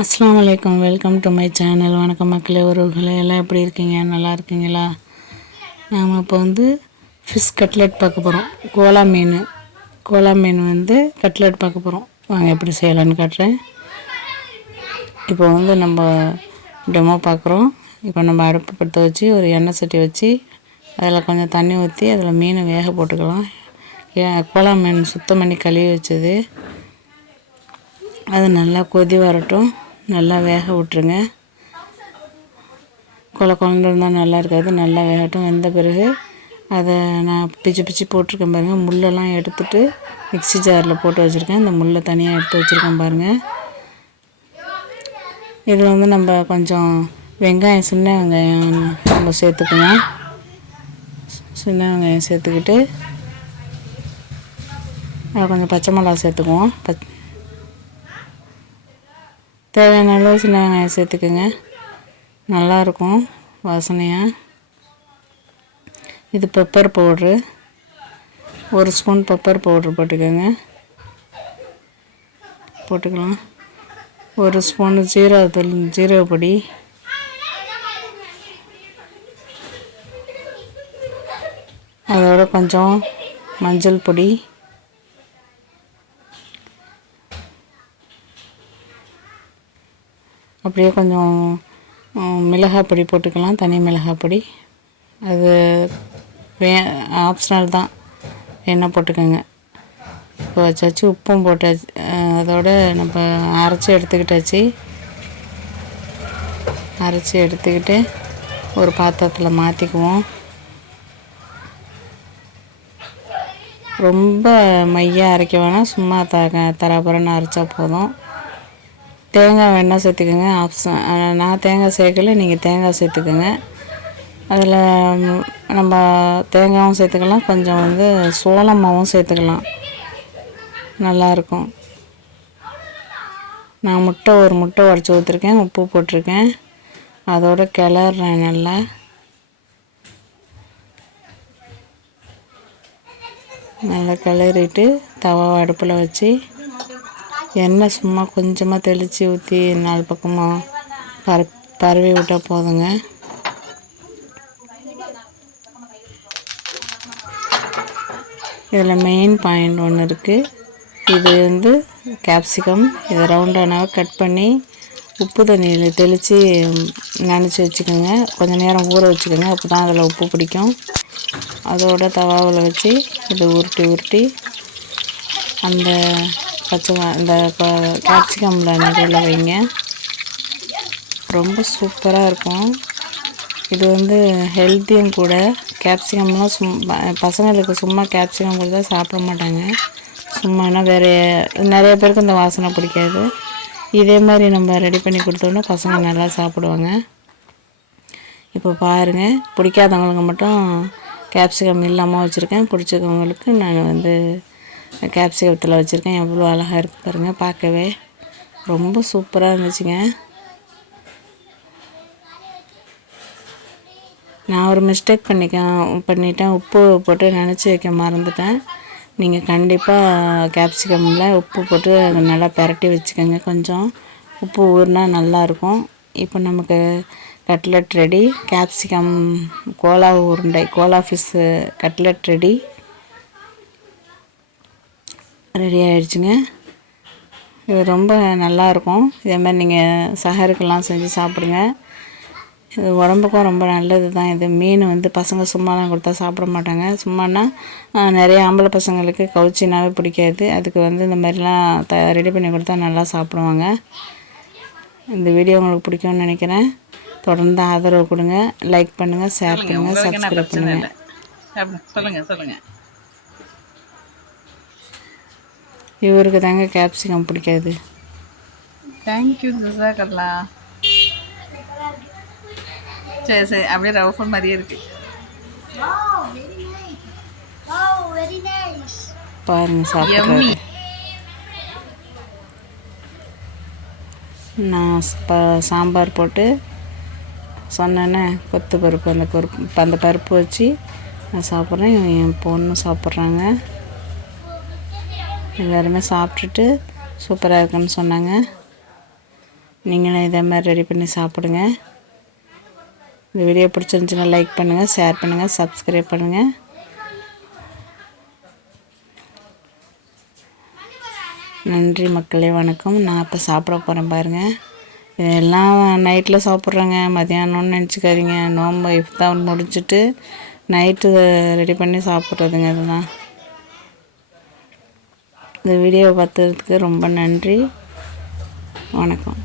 அஸ்ஸலாமு அலைக்கும். Welcome to my channel. வணக்கம் மக்களே, உறவுகளே, எல்லாம் எப்படி இருக்கீங்க? நல்லா இருக்கீங்களா? நாம் இப்போ ஃபிஷ் கட்லெட் பார்க்க போகிறோம். கோலா மீன் கட்லெட் பார்க்க போகிறோம். வாங்க எப்படி செய்யலான்னு காட்டுறேன். இப்போ நம்ம டெமோ பார்க்குறோம். இப்போ நம்ம அடுப்பு பற்ற வச்சு ஒரு எண்ணெய் சட்டி வச்சு அதில் கொஞ்சம் தண்ணி ஊற்றி அதில் மீனை வேக போட்டுக்கலாம். கோலா மீன் சுத்தம் பண்ணி கழுவி வச்சது. அது நல்லா கொதி வரட்டும், நல்லா வேக விட்டுருங்க. குழம்பு இருந்தால் நல்லா இருக்காது. நல்லா வேகட்டும். வெந்த பிறகு அதை நான் பிச்சு போட்டிருக்கேன் பாருங்கள். முள்ளெல்லாம் எடுத்துகிட்டு மிக்ஸி ஜாரில் போட்டு வச்சுருக்கேன். இந்த முள்ளை தனியாக எடுத்து வச்சுருக்கேன் பாருங்கள். இதில் நம்ம கொஞ்சம் சின்ன வெங்காயம் நம்ம சேர்த்துக்குவோம். சின்ன வெங்காயம் சேர்த்துக்கிட்டு கொஞ்சம் பச்சை மிளகா சேர்த்துக்குவோம். தேவையான அளவு சின்ன வெங்காயம் சேர்த்துக்குங்க, நல்லாயிருக்கும் வாசனையாக. இது pepper powder, 1 spoon pepper powder போட்டுக்கலாம். 1 ஸ்பூன் ஜீரக பொடி, அதோட கொஞ்சம் மஞ்சள் பொடி, அப்படியே கொஞ்சம் மிளகாய் பொடி போட்டுக்கலாம். தனி மிளகாய் பொடி, அது ஆப்ஷனல் தான், வேணால் போட்டுக்கோங்க. இப்போ வச்சாச்சு, உப்பும் போட்டாச்சு. அதோட நம்ம அரைச்சி எடுத்துக்கிட்டு ஒரு பாத்திரத்தில் மாற்றிக்குவோம். ரொம்ப மையாக அரைக்க வேணாம், சும்மா தராபரன்னு அரைச்சா போதும். தேங்காய் வேணால் சேர்த்துக்கோங்க, ஆப்ஷன். நான் தேங்காய் சேர்க்கல, நீங்கள் தேங்காய் சேர்த்துக்கோங்க. அதில் நம்ம தேங்காயும் சேர்த்துக்கலாம், கொஞ்சம் சோள மாவும் சேர்த்துக்கலாம், நல்லாயிருக்கும். நான் ஒரு முட்டை உடச்சி ஊற்றிருக்கேன், உப்பு போட்டிருக்கேன். அதோட கிளறேன் நல்லா கிளறிட்டு தவா அடுப்பில் வச்சு எண்ணெய் சும்மா கொஞ்சமாக தெளித்து ஊற்றி 4 பக்கமாக பரவி விட்டால் போதுங்க. இதில் மெயின் பாயிண்ட் ஒன்று இருக்குது. இது கேப்சிகம். இதை ரவுண்டானாக கட் பண்ணி உப்பு தண்ணியில் தெளித்து நனைச்சி வச்சுக்கோங்க. கொஞ்சம் நேரம் ஊற வச்சுக்கோங்க, அப்போ தான் அதில் உப்பு பிடிக்கும். அதோட தவாவில் வச்சு இதை உருட்டி அந்த இந்த கேப்சிகமில் நடுவில் வைங்க. ரொம்ப சூப்பராக இருக்கும். இது ஹெல்த்தியும் கூட. கேப்சிகம்லாம் பசங்களுக்கு சும்மா கேப்சிகம் கொடுத்தா சாப்பிட மாட்டாங்க. சும்மானா வேறு நிறைய பேருக்கு இந்த வாசனை பிடிக்காது. இதே மாதிரி நம்ம ரெடி பண்ணி கொடுத்தோன்னா பசங்க நல்லா சாப்பிடுவாங்க. இப்போ பாருங்கள், பிடிக்காதவங்களுக்கு மட்டும் கேப்சிகம் இல்லாமல் வச்சுருக்கேன். பிடிச்சவங்களுக்கு நான் கேப்சிகத்தில் வச்சுருக்கேன். எவ்வளோ அழகாக இருக்குது பாருங்கள், பார்க்கவே ரொம்ப சூப்பராக இருந்துச்சுங்க. நான் ஒரு மிஸ்டேக் பண்ணிட்டேன், உப்பு போட்டு நினச்சி வைக்க மறந்துட்டேன். நீங்கள் கண்டிப்பாக கேப்சிகமில் உப்பு போட்டு நல்லா பரட்டி வச்சுக்கோங்க. கொஞ்சம் உப்பு ஊறினா நல்லாயிருக்கும். இப்போ நமக்கு கட்லெட் ரெடி. கேப்சிகம் கோலா ஃபிஷ் கட்லெட் ரெடி ஆகிடுச்சுங்க. இது ரொம்ப நல்லாயிருக்கும். இதேமாதிரி நீங்கள் சஹருக்கெல்லாம் செஞ்சு சாப்பிடுங்க. இது உடம்புக்கும் ரொம்ப நல்லது தான். இது மீன் பசங்க சும்மாலாம் கொடுத்தா சாப்பிட மாட்டாங்க. சும்மானா நிறைய ஆம்பளை பசங்களுக்கு கவுச்சினாவே பிடிக்காது. அதுக்கு இந்த மாதிரிலாம் ரெடி பண்ணி கொடுத்தா நல்லா சாப்பிடுவாங்க. இந்த வீடியோ உங்களுக்கு பிடிக்கும்னு நினைக்கிறேன். தொடர்ந்து ஆதரவு கொடுங்க, லைக் பண்ணுங்கள், ஷேர் பண்ணுங்கள், சப்ஸ்கிரைப் பண்ணுங்கள். சொல்லுங்கள். இவருக்கு தாங்க கேப்சிகம் பிடிக்காது. தேங்க்யூ ஜஸாக்கல்லா. சரி, அப்படியே ரவுஃபர் மாதிரியே இருக்கு. பாருங்க சாப்பிட்றது. நான் சாம்பார் போட்டு சொன்னேன்னே, கொத்து பருப்பு, அந்த பருப்பு வச்சு நான் சாப்பிட்றேன். என் பொண்ணு சாப்பிட்றாங்க. எல்லாருமே சாப்பிட்டுட்டு சூப்பராக இருக்குன்னு சொன்னாங்க. நீங்களும் இதே மாதிரி ரெடி பண்ணி சாப்பிடுங்க. இந்த வீடியோ பிடிச்சிருந்துச்சுன்னா லைக் பண்ணுங்கள், ஷேர் பண்ணுங்கள், சப்ஸ்கிரைப் பண்ணுங்கள். நன்றி மக்களே, வணக்கம். நான் இப்போ சாப்பிட போகிறேன் பாருங்கள். இதெல்லாம் நைட்டில் சாப்பிட்றேங்க, மதியானம்னு நினச்சிக்காதீங்க. நோம்பு இஃப்தார் முடிச்சுட்டு நைட்டு ரெடி பண்ணி சாப்பிட்றதுங்க. இதெல்லாம் இந்த வீடியோவை பார்த்ததுக்கு ரொம்ப நன்றி, வணக்கம்.